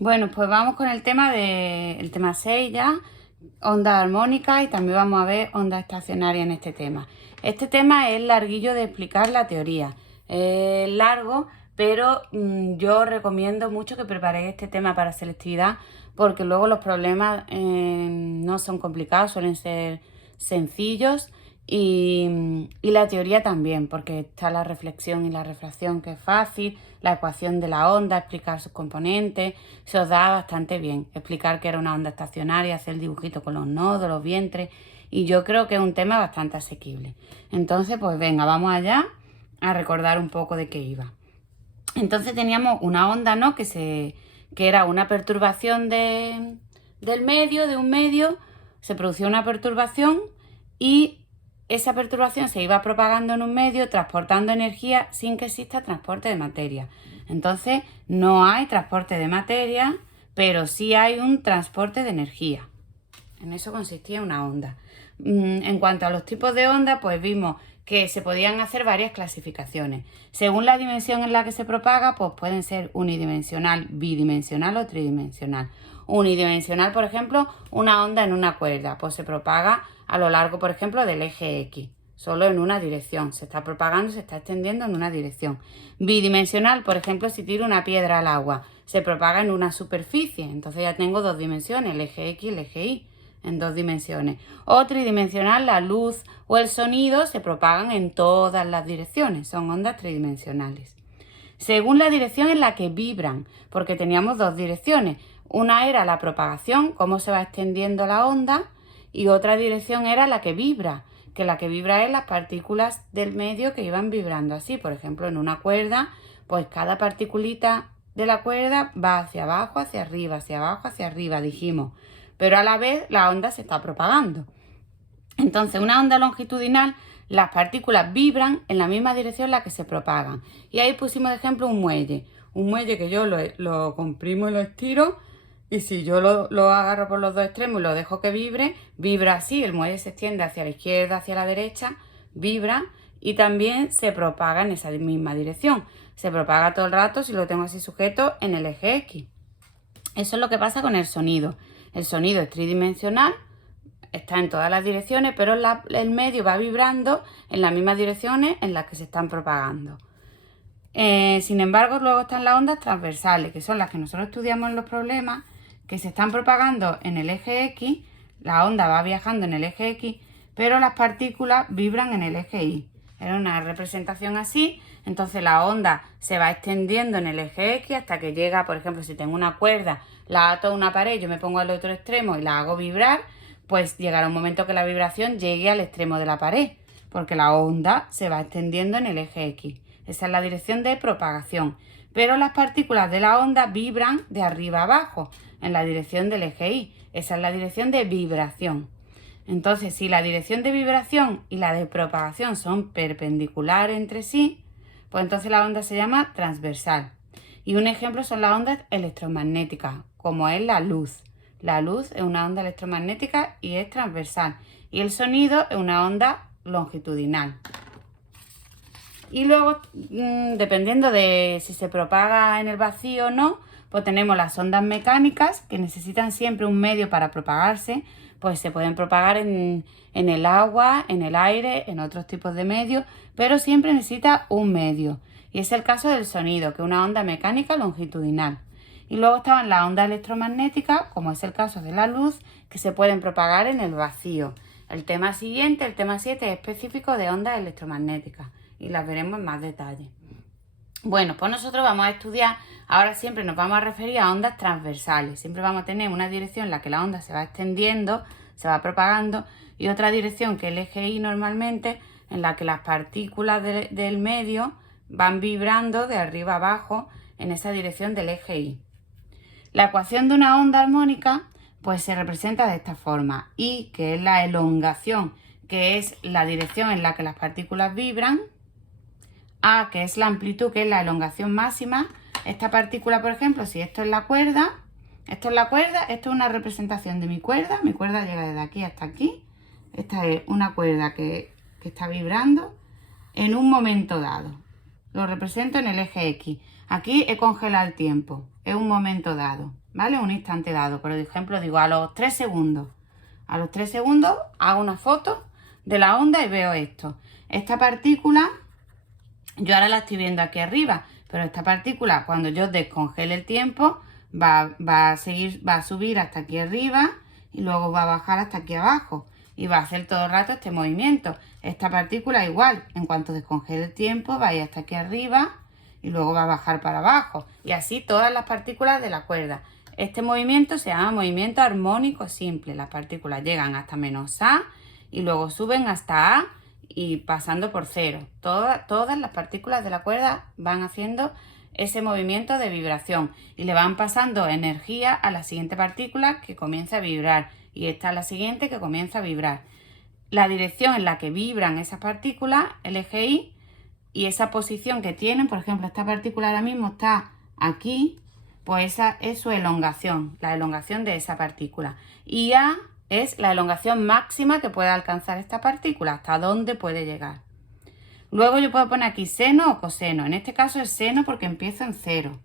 Bueno, pues vamos con el tema el tema 6 ya, ondas armónicas, y también vamos a ver ondas estacionarias en este tema. Este tema es larguillo de explicar la teoría, es largo, pero yo recomiendo mucho que preparéis este tema para selectividad, porque luego los problemas no son complicados, suelen ser sencillos. Y la teoría también, porque está la reflexión y la refracción, que es fácil, la ecuación de la onda, explicar sus componentes, se os da bastante bien. Explicar que era una onda estacionaria, hacer el dibujito con los nodos, los vientres, y yo creo que es un tema bastante asequible. Entonces, pues venga, vamos allá a recordar un poco de qué iba. Entonces teníamos una onda, ¿no? Que era una perturbación del medio, de un medio, se producía una perturbación y esa perturbación se iba propagando en un medio, transportando energía sin que exista transporte de materia. Entonces no hay transporte de materia, pero sí hay un transporte de energía. En eso consistía una onda. En cuanto a los tipos de ondas, pues vimos que se podían hacer varias clasificaciones. Según la dimensión en la que se propaga, pues pueden ser unidimensional, bidimensional o tridimensional. Unidimensional, por ejemplo, una onda en una cuerda, pues se propaga a lo largo, por ejemplo, del eje X, solo en una dirección. Se está propagando, se está extendiendo en una dirección. Bidimensional, por ejemplo, si tiro una piedra al agua, se propaga en una superficie. Entonces ya tengo dos dimensiones, el eje X y el eje Y, en dos dimensiones. O tridimensional, la luz o el sonido se propagan en todas las direcciones, son ondas tridimensionales. Según la dirección en la que vibran, porque teníamos dos direcciones. Una era la propagación, cómo se va extendiendo la onda, y otra dirección era la que vibra, que la que vibra es las partículas del medio que iban vibrando así. Por ejemplo, en una cuerda, pues cada particulita de la cuerda va hacia abajo, hacia arriba, hacia abajo, hacia arriba, dijimos. Pero a la vez la onda se está propagando. Entonces, una onda longitudinal, las partículas vibran en la misma dirección en la que se propagan. Y ahí pusimos de ejemplo un muelle. Un muelle que yo lo comprimo y lo estiro, y si yo lo agarro por los dos extremos y lo dejo que vibre, vibra así. El muelle se extiende hacia la izquierda, hacia la derecha, vibra y también se propaga en esa misma dirección. Se propaga todo el rato si lo tengo así sujeto en el eje X. Eso es lo que pasa con el sonido. El sonido es tridimensional, está en todas las direcciones, pero el medio va vibrando en las mismas direcciones en las que se están propagando. Sin embargo, luego están las ondas transversales, que son las que nosotros estudiamos en los problemas, que se están propagando en el eje X, la onda va viajando en el eje X, pero las partículas vibran en el eje Y. Era una representación así, entonces la onda se va extendiendo en el eje X hasta que llega, por ejemplo, si tengo una cuerda, la ato a una pared, yo me pongo al otro extremo y la hago vibrar, pues llegará un momento que la vibración llegue al extremo de la pared, porque la onda se va extendiendo en el eje X. Esa es la dirección de propagación. Pero las partículas de la onda vibran de arriba a abajo, en la dirección del eje Y. Esa es la dirección de vibración. Entonces, si la dirección de vibración y la de propagación son perpendiculares entre sí, pues entonces la onda se llama transversal. Y un ejemplo son las ondas electromagnéticas, como es la luz. La luz es una onda electromagnética y es transversal. Y el sonido es una onda longitudinal. Y luego, dependiendo de si se propaga en el vacío o no, pues tenemos las ondas mecánicas, que necesitan siempre un medio para propagarse. Pues se pueden propagar en el agua, en el aire, en otros tipos de medios, pero siempre necesita un medio. Y es el caso del sonido, que es una onda mecánica longitudinal. Y luego estaban las ondas electromagnéticas, como es el caso de la luz, que se pueden propagar en el vacío. El tema siguiente, el tema 7, es específico de ondas electromagnéticas y las veremos en más detalle. Bueno, pues nosotros vamos a estudiar, ahora siempre nos vamos a referir a ondas transversales. Siempre vamos a tener una dirección en la que la onda se va extendiendo, se va propagando, y otra dirección, que es el eje Y normalmente, en la que las partículas del medio van vibrando de arriba a abajo en esa dirección del eje Y. La ecuación de una onda armónica pues se representa de esta forma. Y, que es la elongación, que es la dirección en la que las partículas vibran. A, que es la amplitud, que es la elongación máxima. Esta partícula, por ejemplo, si esto es la cuerda, esto es una representación de mi cuerda llega desde aquí hasta aquí. Esta es una cuerda que está vibrando en un momento dado. Lo represento en el eje X. Aquí he congelado el tiempo, es un momento dado, ¿vale? Un instante dado. Por ejemplo, digo a los 3 segundos. A los 3 segundos hago una foto de la onda y veo esto. Esta partícula, yo ahora la estoy viendo aquí arriba, pero esta partícula, cuando yo descongele el tiempo, va a subir hasta aquí arriba y luego va a bajar hasta aquí abajo. Y va a hacer todo el rato este movimiento. Esta partícula igual, en cuanto descongele el tiempo, va a ir hasta aquí arriba y luego va a bajar para abajo. Y así todas las partículas de la cuerda. Este movimiento se llama movimiento armónico simple. Las partículas llegan hasta menos A y luego suben hasta A y pasando por cero. Todas las partículas de la cuerda van haciendo ese movimiento de vibración y le van pasando energía a la siguiente partícula que comienza a vibrar y esta a la siguiente que comienza a vibrar. La dirección en la que vibran esas partículas, el eje Y, y esa posición que tienen, por ejemplo, esta partícula ahora mismo está aquí, pues esa es su elongación, la elongación de esa partícula. Y A es la elongación máxima que puede alcanzar esta partícula, hasta dónde puede llegar. Luego yo puedo poner aquí seno o coseno. En este caso es seno porque empiezo en cero,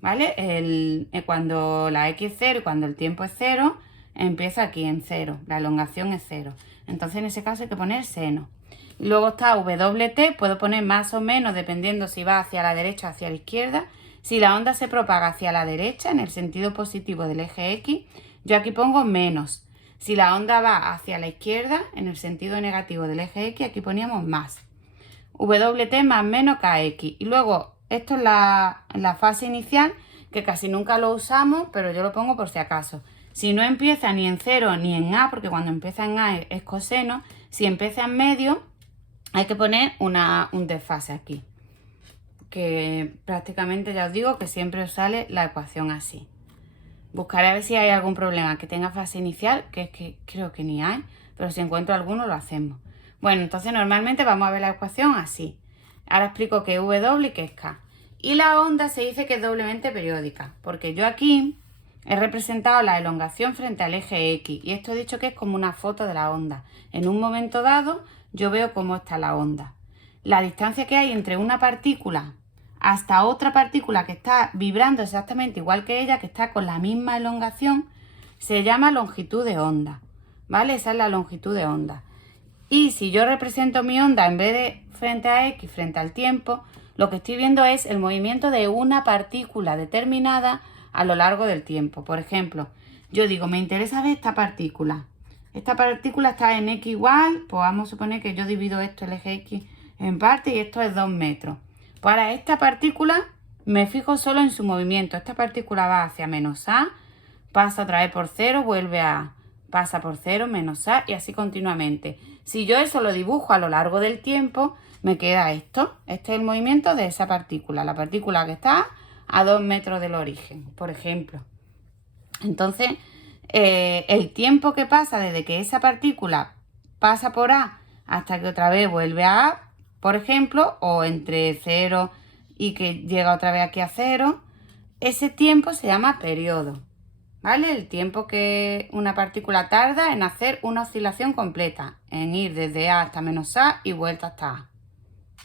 ¿vale? Cuando la X es cero y cuando el tiempo es cero, empieza aquí en cero. La elongación es cero. Entonces en ese caso hay que poner seno. Luego está WT, puedo poner más o menos dependiendo si va hacia la derecha o hacia la izquierda. Si la onda se propaga hacia la derecha, en el sentido positivo del eje X, yo aquí pongo menos. Si la onda va hacia la izquierda, en el sentido negativo del eje X, aquí poníamos más. WT más menos KX. Y luego, esto es la fase inicial, que casi nunca lo usamos, pero yo lo pongo por si acaso. Si no empieza ni en 0 ni en A, porque cuando empieza en A es coseno, si empieza en medio, hay que poner un desfase aquí. Que prácticamente ya os digo que siempre os sale la ecuación así. Buscaré a ver si hay algún problema que tenga fase inicial, que es que creo que ni hay, pero si encuentro alguno lo hacemos. Bueno, entonces normalmente vamos a ver la ecuación así. Ahora explico qué es W y qué es K. Y la onda se dice que es doblemente periódica, porque yo aquí he representado la elongación frente al eje X y esto he dicho que es como una foto de la onda. En un momento dado yo veo cómo está la onda. La distancia que hay entre una partícula hasta otra partícula que está vibrando exactamente igual que ella, que está con la misma elongación, se llama longitud de onda, ¿vale? Esa es la longitud de onda. Y si yo represento mi onda en vez de frente a X, frente al tiempo, lo que estoy viendo es el movimiento de una partícula determinada a lo largo del tiempo. Por ejemplo, yo digo, me interesa ver esta partícula. Esta partícula está en X igual, pues vamos a suponer que yo divido esto, el eje X, en parte y esto es 2 metros. Para esta partícula me fijo solo en su movimiento. Esta partícula va hacia menos A, pasa otra vez por 0, vuelve a A, pasa por 0, menos A y así continuamente. Si yo eso lo dibujo a lo largo del tiempo, me queda esto. Este es el movimiento de esa partícula, la partícula que está a 2 metros del origen, por ejemplo. Entonces, el tiempo que pasa desde que esa partícula pasa por A hasta que otra vez vuelve a A, por ejemplo, o entre 0 y que llega otra vez aquí a 0, ese tiempo se llama periodo, ¿vale? El tiempo que una partícula tarda en hacer una oscilación completa, en ir desde A hasta menos A y vuelta hasta A,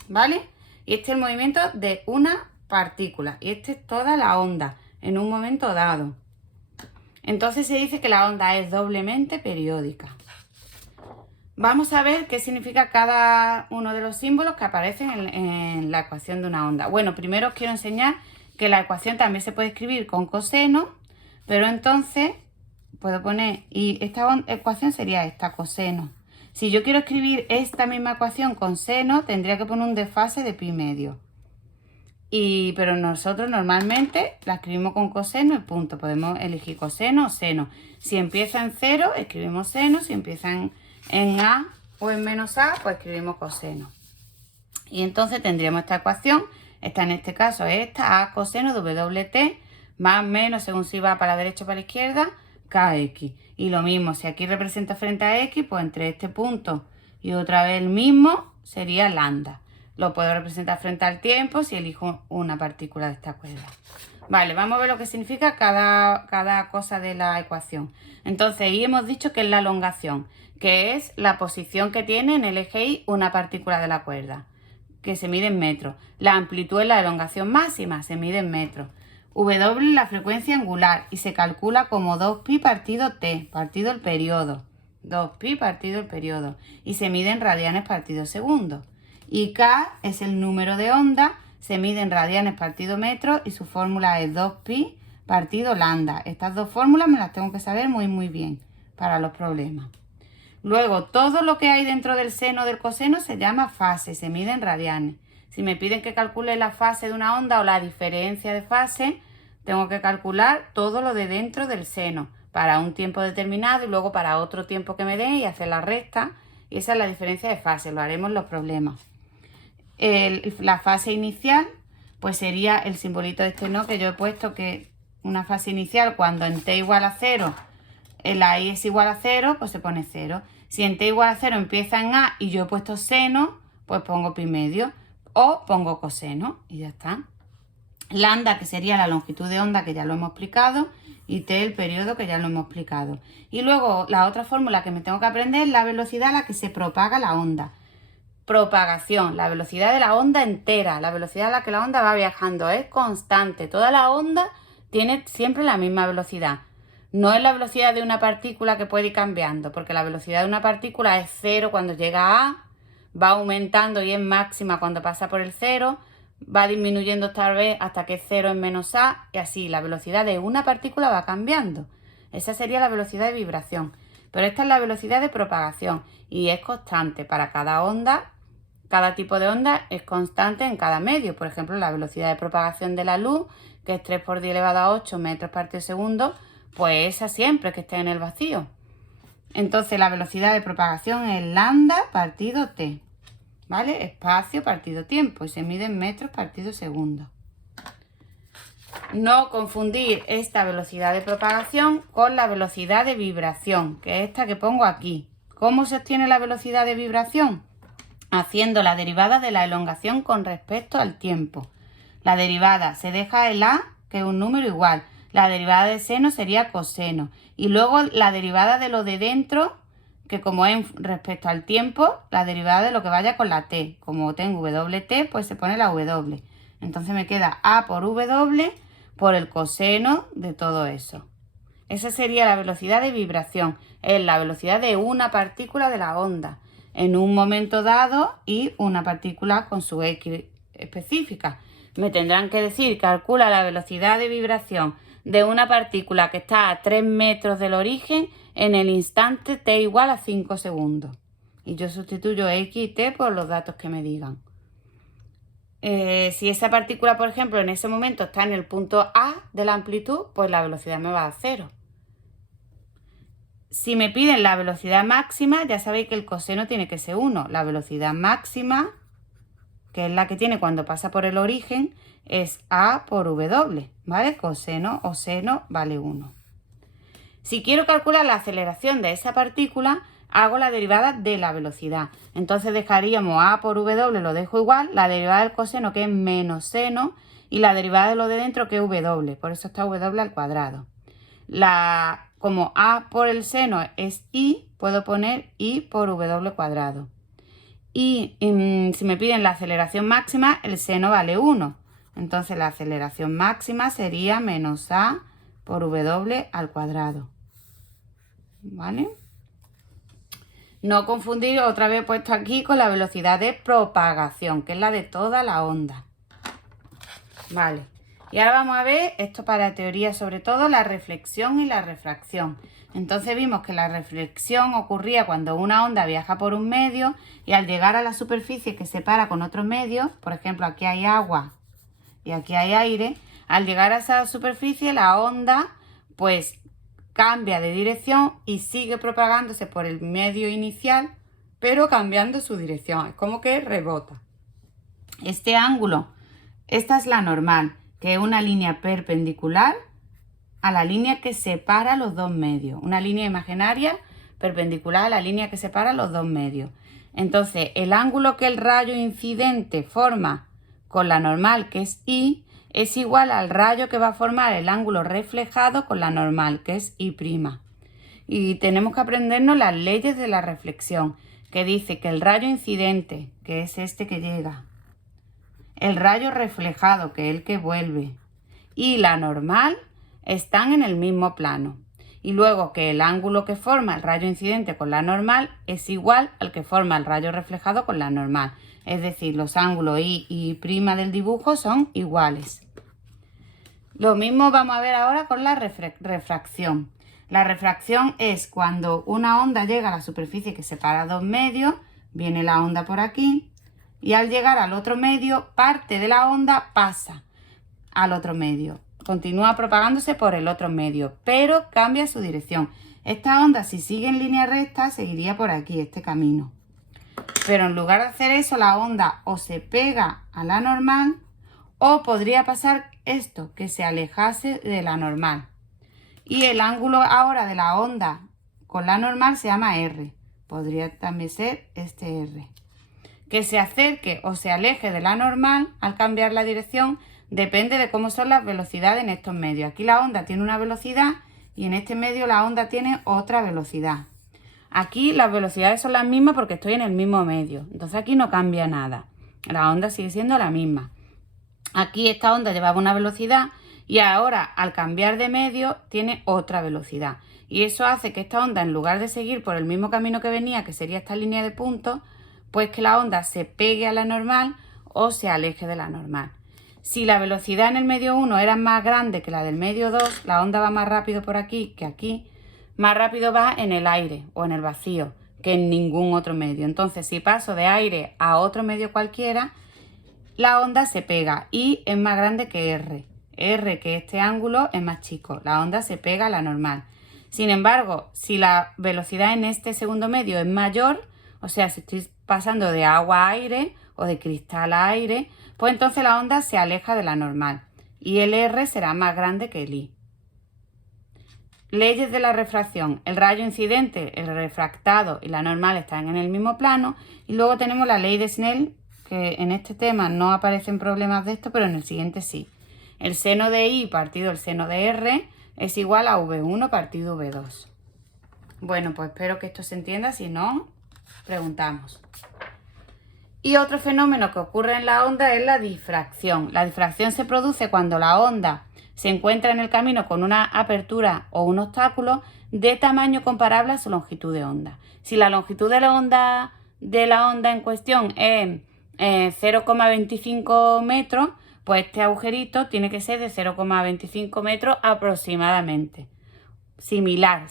¿vale? Y este es el movimiento de una partícula y esta es toda la onda en un momento dado. Entonces se dice que la onda es doblemente periódica. Vamos a ver qué significa cada uno de los símbolos que aparecen en la ecuación de una onda. Bueno, primero os quiero enseñar que la ecuación también se puede escribir con coseno, pero entonces puedo poner, y esta ecuación sería esta, coseno. Si yo quiero escribir esta misma ecuación con seno, tendría que poner un desfase de pi medio. Pero nosotros normalmente la escribimos con coseno y punto. Podemos elegir coseno o seno. Si empieza en 0, escribimos seno. Si empieza en A o en menos A, pues escribimos coseno. Y entonces tendríamos esta ecuación. Esta en este caso es esta, A coseno WT, más o menos según si va para la derecha o para la izquierda, KX. Y lo mismo, si aquí representa frente a X, pues entre este punto y otra vez el mismo sería lambda. Lo puedo representar frente al tiempo si elijo una partícula de esta cuerda. Vale, vamos a ver lo que significa cada cosa de la ecuación. Entonces, y hemos dicho que es la elongación, que es la posición que tiene en el eje Y una partícula de la cuerda. que se mide en metros. La amplitud es la elongación máxima, se mide en metros. W la frecuencia angular y se calcula como 2pi partido t, partido el periodo. 2pi partido el periodo. Y se mide en radianes partido segundo. Y K es el número de onda, se mide en radianes partido metro y su fórmula es 2pi partido lambda. Estas dos fórmulas me las tengo que saber muy bien para los problemas. Luego, todo lo que hay dentro del seno o del coseno se llama fase, se mide en radianes. Si me piden que calcule la fase de una onda o la diferencia de fase, tengo que calcular todo lo de dentro del seno para un tiempo determinado y luego para otro tiempo que me dé y hacer la resta. Y esa es la diferencia de fase, lo haremos en los problemas. La fase inicial, pues sería el simbolito este, ¿no? Que yo he puesto, que una fase inicial cuando en t igual a 0, la i es igual a 0, pues se pone 0. Si en t igual a 0 empieza en a y yo he puesto seno, pues pongo pi medio o pongo coseno y ya está. Lambda, que sería la longitud de onda, que ya lo hemos explicado, y t el periodo, que ya lo hemos explicado. Y luego la otra fórmula que me tengo que aprender es la velocidad a la que se propaga la onda. Propagación, la velocidad de la onda entera, la velocidad a la que la onda va viajando, es constante. Toda la onda tiene siempre la misma velocidad. No es la velocidad de una partícula que puede ir cambiando, porque la velocidad de una partícula es 0 cuando llega a A, va aumentando y es máxima cuando pasa por el 0, va disminuyendo tal vez hasta que es 0 en menos A, y así la velocidad de una partícula va cambiando. Esa sería la velocidad de vibración. Pero esta es la velocidad de propagación y es constante para cada onda. Cada tipo de onda es constante en cada medio. Por ejemplo, la velocidad de propagación de la luz, que es 3 por 10 elevado a 8 metros partido segundo, pues esa siempre que esté en el vacío. Entonces la velocidad de propagación es lambda partido t, ¿vale? Espacio partido tiempo y se mide en metros partido segundo. No confundir esta velocidad de propagación con la velocidad de vibración, que es esta que pongo aquí. ¿Cómo se obtiene la velocidad de vibración? Haciendo la derivada de la elongación con respecto al tiempo. La derivada se deja el a, que es un número igual. La derivada de seno sería coseno. Y luego la derivada de lo de dentro, que como es respecto al tiempo, la derivada de lo que vaya con la t. Como tengo wt, pues se pone la w. Entonces me queda a por w por el coseno de todo eso. Esa sería la velocidad de vibración. Es la velocidad de una partícula de la onda en un momento dado y una partícula con su x específica. Me tendrán que decir, calcula la velocidad de vibración de una partícula que está a 3 metros del origen en el instante t igual a 5 segundos. Y yo sustituyo x y t por los datos que me digan. Si esa partícula, por ejemplo, en ese momento está en el punto A de la amplitud, pues la velocidad me va a 0. Si me piden la velocidad máxima, ya sabéis que el coseno tiene que ser 1. La velocidad máxima, que es la que tiene cuando pasa por el origen, es A por W, ¿vale? Coseno o seno vale 1. Si quiero calcular la aceleración de esa partícula, hago la derivada de la velocidad. Entonces dejaríamos A por W, lo dejo igual, la derivada del coseno, que es menos seno, y la derivada de lo de dentro, que es W. Por eso está W al cuadrado. Como A por el seno es I, puedo poner I por W cuadrado. Y si me piden la aceleración máxima, el seno vale 1. Entonces la aceleración máxima sería menos A por W al cuadrado. ¿Vale? No confundir, otra vez he puesto aquí con la velocidad de propagación, que es la de toda la onda. Vale. Y ahora vamos a ver, esto para teoría sobre todo, la reflexión y la refracción. Entonces vimos que la reflexión ocurría cuando una onda viaja por un medio y al llegar a la superficie que separa con otro medio, por ejemplo aquí hay agua y aquí hay aire, al llegar a esa superficie la onda pues cambia de dirección y sigue propagándose por el medio inicial, pero cambiando su dirección, es como que rebota. Este ángulo, esta es la normal, que es una línea perpendicular a la línea que separa los dos medios. Una línea imaginaria perpendicular a la línea que separa los dos medios. Entonces, el ángulo que el rayo incidente forma con la normal, que es I, es igual al rayo que va a formar el ángulo reflejado con la normal, que es I'. Y tenemos que aprendernos las leyes de la reflexión, que dice que el rayo incidente, que es este que llega, el rayo reflejado, que es el que vuelve, y la normal están en el mismo plano. Y luego que el ángulo que forma el rayo incidente con la normal es igual al que forma el rayo reflejado con la normal. Es decir, los ángulos I y prima del dibujo son iguales. Lo mismo vamos a ver ahora con la refracción. La refracción es cuando una onda llega a la superficie que separa dos medios, viene la onda por aquí, y al llegar al otro medio, parte de la onda pasa al otro medio. Continúa propagándose por el otro medio, pero cambia su dirección. Esta onda, si sigue en línea recta, seguiría por aquí, este camino. Pero en lugar de hacer eso, la onda o se pega a la normal o podría pasar esto, que se alejase de la normal. Y el ángulo ahora de la onda con la normal se llama R. Podría también ser este R. Que se acerque o se aleje de la normal al cambiar la dirección depende de cómo son las velocidades en estos medios. Aquí la onda tiene una velocidad y en este medio la onda tiene otra velocidad. Aquí las velocidades son las mismas porque estoy en el mismo medio. Entonces aquí no cambia nada. La onda sigue siendo la misma. Aquí esta onda llevaba una velocidad y ahora al cambiar de medio tiene otra velocidad. Y eso hace que esta onda, en lugar de seguir por el mismo camino que venía, que sería esta línea de puntos, pues que la onda se pegue a la normal o se aleje de la normal. Si la velocidad en el medio 1 era más grande que la del medio 2, la onda va más rápido por aquí que aquí, más rápido va en el aire o en el vacío que en ningún otro medio. Entonces, si paso de aire a otro medio cualquiera, la onda se pega y es más grande que R. R, que este ángulo, es más chico. La onda se pega a la normal. Sin embargo, si la velocidad en este segundo medio es mayor, o sea, si estoy pasando de agua a aire o de cristal a aire, pues entonces la onda se aleja de la normal y el R será más grande que el I. Leyes de la refracción. El rayo incidente, el refractado y la normal están en el mismo plano. Y luego tenemos la ley de Snell, que en este tema no aparecen problemas de esto, pero en el siguiente sí. El seno de I partido el seno de R es igual a V1 partido V2. Bueno, pues espero que esto se entienda. Si no, preguntamos. Y otro fenómeno que ocurre en la onda es la difracción. La difracción se produce cuando la onda se encuentra en el camino con una apertura o un obstáculo de tamaño comparable a su longitud de onda. Si la longitud de la onda en cuestión es 0,25 metros, pues este agujerito tiene que ser de 0,25 metros aproximadamente. Similar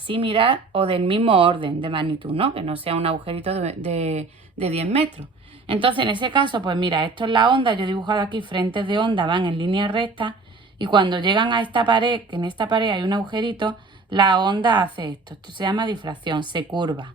o del mismo orden de magnitud, ¿no? Que no sea un agujerito de 10 metros. Entonces, en ese caso, pues mira, esto es la onda. Yo he dibujado aquí frentes de onda, van en línea recta. Y cuando llegan a esta pared, que en esta pared hay un agujerito, la onda hace esto. Esto se llama difracción, se curva.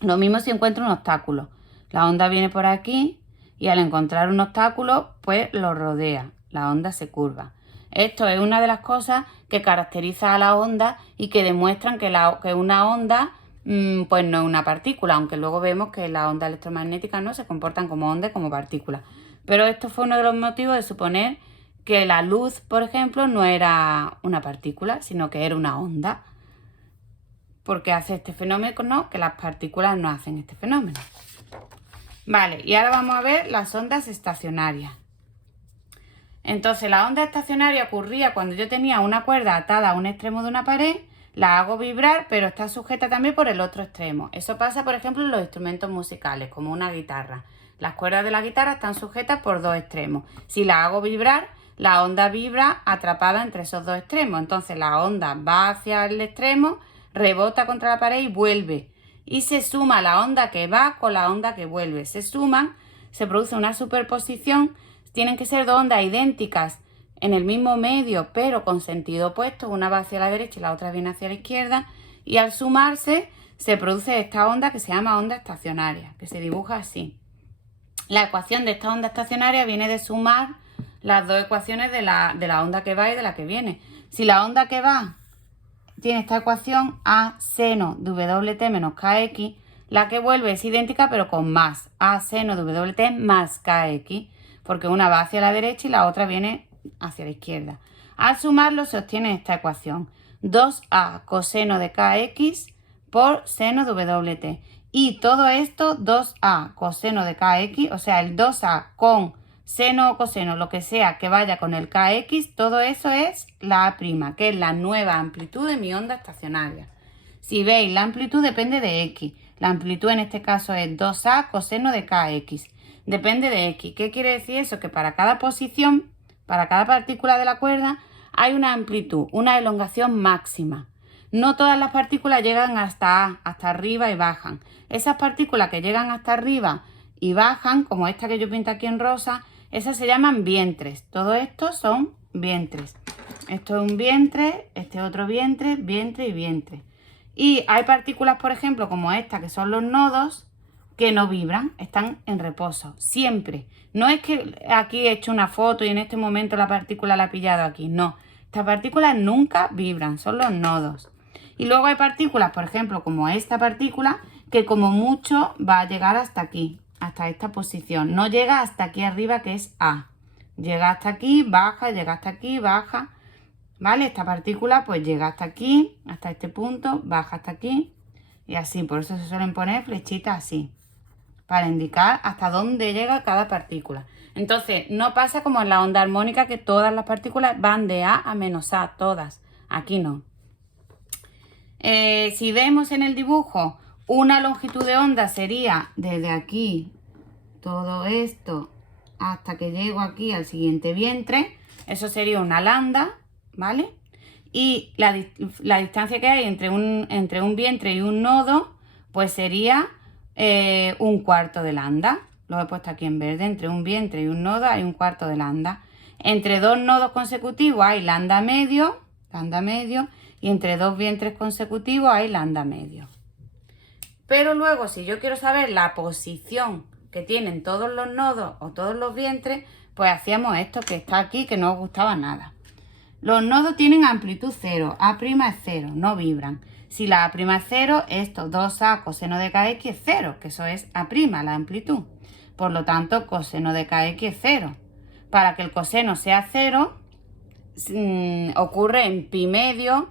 Lo mismo si encuentro un obstáculo. La onda viene por aquí y al encontrar un obstáculo, pues lo rodea. La onda se curva. Esto es una de las cosas que caracteriza a la onda y que demuestran que una onda pues no es una partícula, aunque luego vemos que las ondas electromagnéticas no se comportan como ondas, como partículas. Pero esto fue uno de los motivos de suponer que la luz, por ejemplo, no era una partícula, sino que era una onda. Porque hace este fenómeno que las partículas no hacen este fenómeno. Vale, y ahora vamos a ver las ondas estacionarias. Entonces, la onda estacionaria ocurría cuando yo tenía una cuerda atada a un extremo de una pared, la hago vibrar, pero está sujeta también por el otro extremo. Eso pasa, por ejemplo, en los instrumentos musicales, como una guitarra. Las cuerdas de la guitarra están sujetas por dos extremos. Si la hago vibrar, la onda vibra atrapada entre esos dos extremos. Entonces, la onda va hacia el extremo, rebota contra la pared y vuelve. Y se suma la onda que va con la onda que vuelve. Se suman, se produce una superposición. Tienen que ser dos ondas idénticas en el mismo medio, pero con sentido opuesto. Una va hacia la derecha y la otra viene hacia la izquierda. Y al sumarse se produce esta onda que se llama onda estacionaria, que se dibuja así. La ecuación de esta onda estacionaria viene de sumar las dos ecuaciones de la onda que va y de la que viene. Si la onda que va tiene esta ecuación, A seno de WT menos KX, la que vuelve es idéntica pero con más. A seno de WT más KX, porque una va hacia la derecha y la otra viene hacia la izquierda. Al sumarlo se obtiene esta ecuación. 2A coseno de KX por seno de WT. Y todo esto 2A coseno de KX, o sea, el 2A con seno o coseno, lo que sea que vaya con el kx, todo eso es la A', que es la nueva amplitud de mi onda estacionaria. Si veis, la amplitud depende de x. La amplitud en este caso es 2a coseno de kx. Depende de x. ¿Qué quiere decir eso? Que para cada posición, para cada partícula de la cuerda, hay una amplitud, una elongación máxima. No todas las partículas llegan hasta A, hasta arriba y bajan. Esas partículas que llegan hasta arriba y bajan, como esta que yo pinto aquí en rosa, esas se llaman vientres. Todo esto son vientres. Esto es un vientre, este es otro vientre, vientre y vientre. Y hay partículas, por ejemplo, como esta, que son los nodos, que no vibran, están en reposo, siempre. No es que aquí he hecho una foto y en este momento la partícula la ha pillado aquí, no. Estas partículas nunca vibran, son los nodos. Y luego hay partículas, por ejemplo, como esta partícula, que como mucho va a llegar hasta aquí, hasta esta posición. No llega hasta aquí arriba, que es A. Llega hasta aquí, baja, llega hasta aquí, baja. ¿Vale? Esta partícula pues llega hasta aquí, hasta este punto, baja hasta aquí y así. Por eso se suelen poner flechitas así, para indicar hasta dónde llega cada partícula. Entonces, no pasa como en la onda armónica, que todas las partículas van de A a menos A, todas. Aquí no. Si vemos en el dibujo, una longitud de onda sería desde aquí, todo esto, hasta que llego aquí al siguiente vientre. Eso sería una lambda, ¿vale? Y la distancia que hay entre un vientre y un nodo, pues sería un cuarto de lambda. Lo he puesto aquí en verde. Entre un vientre y un nodo hay un cuarto de lambda. Entre dos nodos consecutivos hay lambda medio, y entre dos vientres consecutivos hay lambda medio. Pero luego, si yo quiero saber la posición que tienen todos los nodos o todos los vientres, pues hacíamos esto que está aquí, que no os gustaba nada. Los nodos tienen amplitud 0, A' es 0, no vibran. Si la A' es 0, esto 2A coseno de kx es 0, que eso es A', la amplitud. Por lo tanto, coseno de kx es 0. Para que el coseno sea 0, ocurre en pi medio,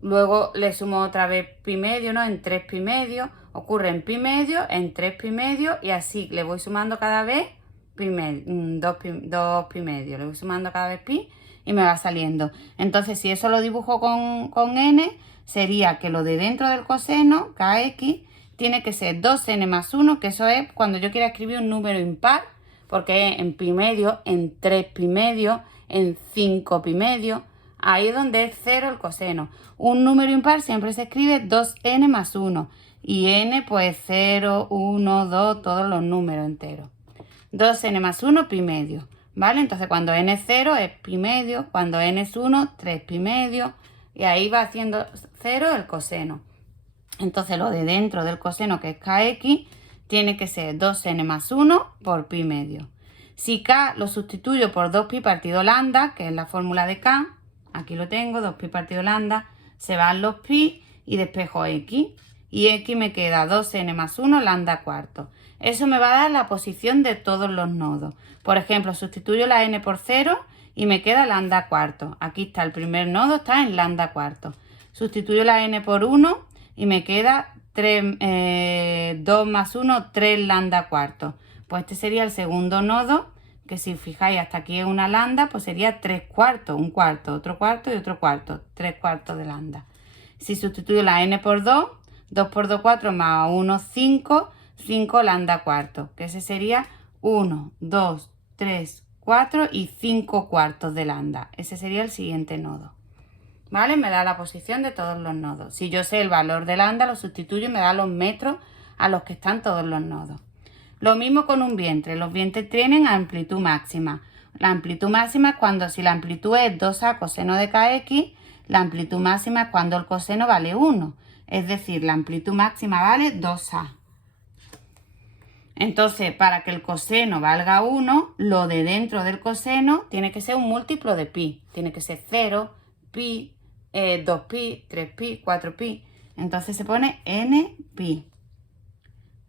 luego le sumo otra vez pi medio, ¿no? En 3 pi medio, ocurre en pi medio, en 3 pi medio, y así le voy sumando cada vez 2 pi medio, le voy sumando cada vez pi y me va saliendo. Entonces, si eso lo dibujo con n, sería que lo de dentro del coseno, kx, tiene que ser 2n más 1, que eso es cuando yo quiera escribir un número impar, porque es en pi medio, en 3 pi medio, en 5 pi medio, ahí es donde es 0 el coseno. Un número impar siempre se escribe 2n más 1, y n pues 0, 1, 2, todos los números enteros. 2n más 1, pi medio, ¿vale? Entonces cuando n es 0 es pi medio, cuando n es 1, 3 pi medio, y ahí va haciendo 0 el coseno. Entonces lo de dentro del coseno, que es kx, tiene que ser 2n más 1 por pi medio. Si k lo sustituyo por 2pi partido lambda, que es la fórmula de k, aquí lo tengo, 2pi partido lambda, se van los pi y despejo x. Y x me queda 2n más 1 lambda cuarto. Eso me va a dar la posición de todos los nodos. Por ejemplo, sustituyo la n por 0 y me queda lambda cuarto. Aquí está el primer nodo, está en lambda cuarto. Sustituyo la n por 1 y me queda 2 más 1, 3 lambda cuarto. Pues este sería el segundo nodo, que si fijáis hasta aquí es una lambda, pues sería 3 cuartos, un cuarto, otro cuarto y otro cuarto, 3 cuartos de lambda. Si sustituyo la n por 2, 2 por 2, 4 más 1, 5, 5 lambda cuarto, que ese sería 1, 2, 3, 4 y 5 cuartos de lambda. Ese sería el siguiente nodo. ¿Vale? Me da la posición de todos los nodos. Si yo sé el valor de lambda, lo sustituyo y me da los metros a los que están todos los nodos. Lo mismo con un vientre. Los vientres tienen amplitud máxima. La amplitud máxima es cuando, si la amplitud es 2a coseno de kx, la amplitud máxima es cuando el coseno vale 1. Es decir, la amplitud máxima vale 2a. Entonces, para que el coseno valga 1, lo de dentro del coseno tiene que ser un múltiplo de pi. Tiene que ser 0, pi, 2pi, 3pi, 4pi. Entonces se pone n pi.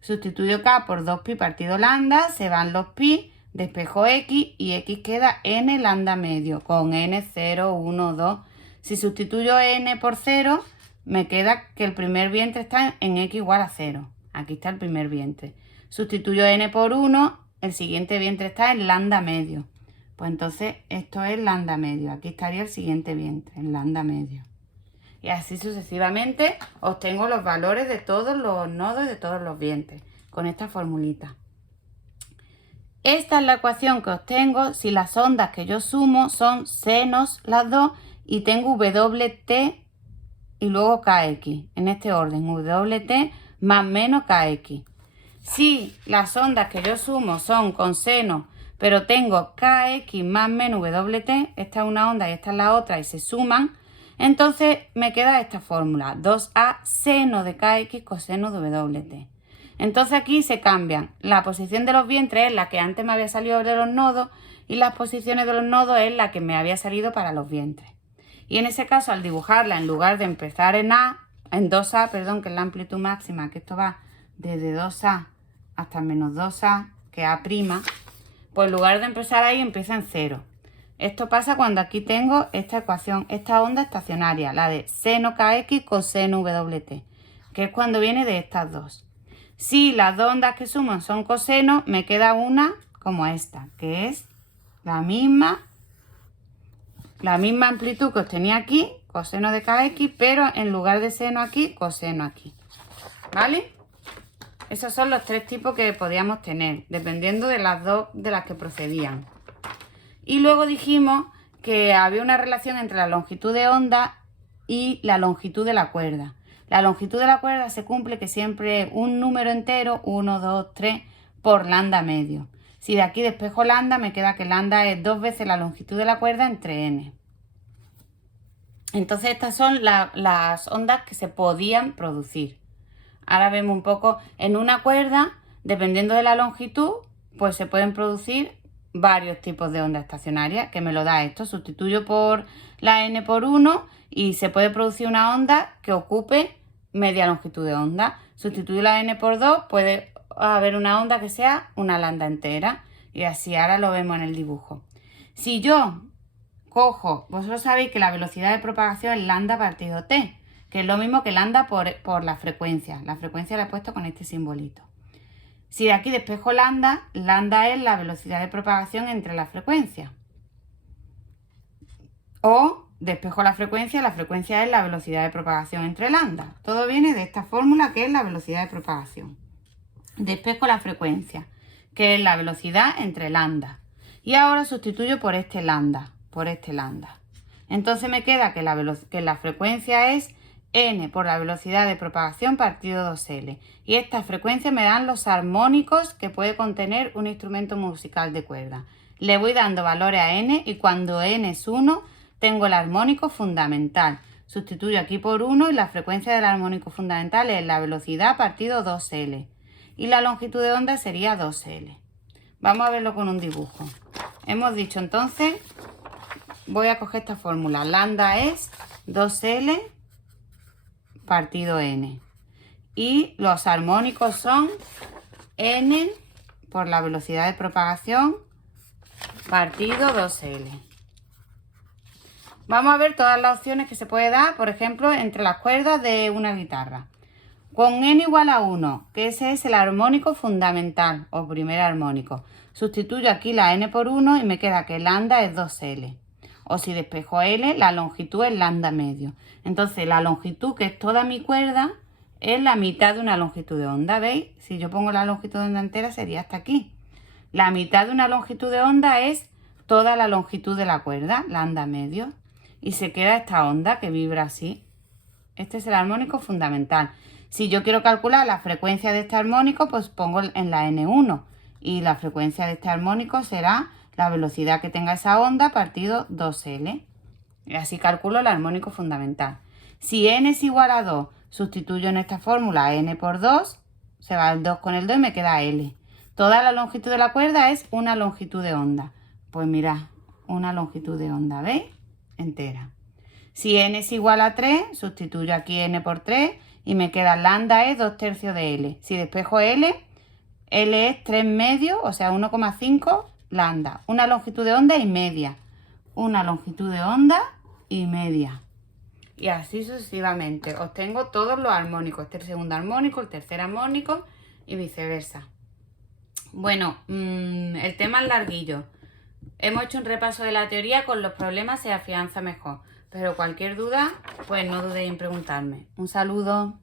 Sustituyo k por 2pi partido lambda, se van los pi, despejo x y x queda n lambda medio con n 0, 1, 2. Si sustituyo n por 0, me queda que el primer vientre está en x igual a 0. Aquí está el primer vientre. Sustituyo n por 1 el siguiente vientre está en lambda medio. Pues entonces esto es lambda medio. Aquí estaría el siguiente vientre, en lambda medio. Y así sucesivamente obtengo los valores de todos los nodos y de todos los vientres con esta formulita. Esta es la ecuación que obtengo si las ondas que yo sumo son senos las dos y tengo WT y luego KX. En este orden, WT más menos KX. Si las ondas que yo sumo son con seno, pero tengo KX más menos WT, esta es una onda y esta es la otra y se suman, entonces me queda esta fórmula, 2A seno de KX coseno de WT. Entonces aquí se cambian. La posición de los vientres es la que antes me había salido de los nodos y las posiciones de los nodos es la que me había salido para los vientres. Y en ese caso, al dibujarla, en lugar de empezar en 2A, perdón, que es la amplitud máxima, que esto va desde 2A hasta menos 2A, que es A', pues en lugar de empezar ahí, empieza en 0. Esto pasa cuando aquí tengo esta ecuación, esta onda estacionaria, la de seno KX coseno WT, que es cuando viene de estas dos. Si las dos ondas que suman son coseno, me queda una como esta, que es la misma amplitud que obtenía aquí, coseno de KX, pero en lugar de seno aquí, coseno aquí. ¿Vale? Esos son los tres tipos que podíamos tener, dependiendo de las dos de las que procedían. Y luego dijimos que había una relación entre la longitud de onda y la longitud de la cuerda. La longitud de la cuerda se cumple que siempre es un número entero, 1, 2, 3, por lambda medio. Si de aquí despejo lambda, me queda que lambda es 2 veces la longitud de la cuerda entre n. Entonces estas son las ondas que se podían producir. Ahora vemos un poco en una cuerda, dependiendo de la longitud, pues se pueden producir varios tipos de ondas estacionarias, que me lo da esto. Sustituyo por la n por 1 y se puede producir una onda que ocupe media longitud de onda. Sustituyo la n por 2, puede haber una onda que sea una lambda entera. Y así ahora lo vemos en el dibujo. Si yo cojo, vosotros sabéis que la velocidad de propagación es lambda partido t, que es lo mismo que lambda por la frecuencia. La frecuencia la he puesto con este simbolito. Si de aquí despejo lambda, lambda es la velocidad de propagación entre las frecuencias. O despejo la frecuencia es la velocidad de propagación entre lambda. Todo viene de esta fórmula que es la velocidad de propagación. Despejo la frecuencia, que es la velocidad entre lambda. Y ahora sustituyo por este lambda, Entonces me queda que la frecuencia es n por la velocidad de propagación partido 2L. Y estas frecuencias me dan los armónicos que puede contener un instrumento musical de cuerda. Le voy dando valores a n y cuando n es 1 tengo el armónico fundamental. Sustituyo aquí por 1 y la frecuencia del armónico fundamental es la velocidad partido 2L. Y la longitud de onda sería 2L. Vamos a verlo con un dibujo. Hemos dicho entonces, voy a coger esta fórmula. Lambda es 2L partido n. Y los armónicos son n por la velocidad de propagación partido 2L. Vamos a ver todas las opciones que se puede dar, por ejemplo, entre las cuerdas de una guitarra. Con n igual a 1, que ese es el armónico fundamental o primer armónico. Sustituyo aquí la n por 1 y me queda que lambda es 2L. O si despejo L, la longitud es lambda medio. Entonces la longitud, que es toda mi cuerda, es la mitad de una longitud de onda. ¿Veis? Si yo pongo la longitud de onda entera sería hasta aquí. La mitad de una longitud de onda es toda la longitud de la cuerda, lambda medio. Y se queda esta onda que vibra así. Este es el armónico fundamental. Si yo quiero calcular la frecuencia de este armónico, pues pongo en la N1. Y la frecuencia de este armónico será la velocidad que tenga esa onda partido 2L. Y así calculo el armónico fundamental. Si n es igual a 2, sustituyo en esta fórmula n por 2, se va el 2 con el 2 y me queda L. Toda la longitud de la cuerda es una longitud de onda. Pues mirad, una longitud de onda, ¿veis? Entera. Si n es igual a 3, sustituyo aquí n por 3 y me queda lambda es 2/3 de L. Si despejo L, L es 3 medios, o sea 1,5 lambda. Una longitud de onda y media. Una longitud de onda y media. Y así sucesivamente. Obtengo todos los armónicos. Este es el segundo armónico, el tercer armónico y viceversa. Bueno, el tema es larguillo. Hemos hecho un repaso de la teoría, con los problemas se afianza mejor. Pero cualquier duda, pues no dudéis en preguntarme. Un saludo.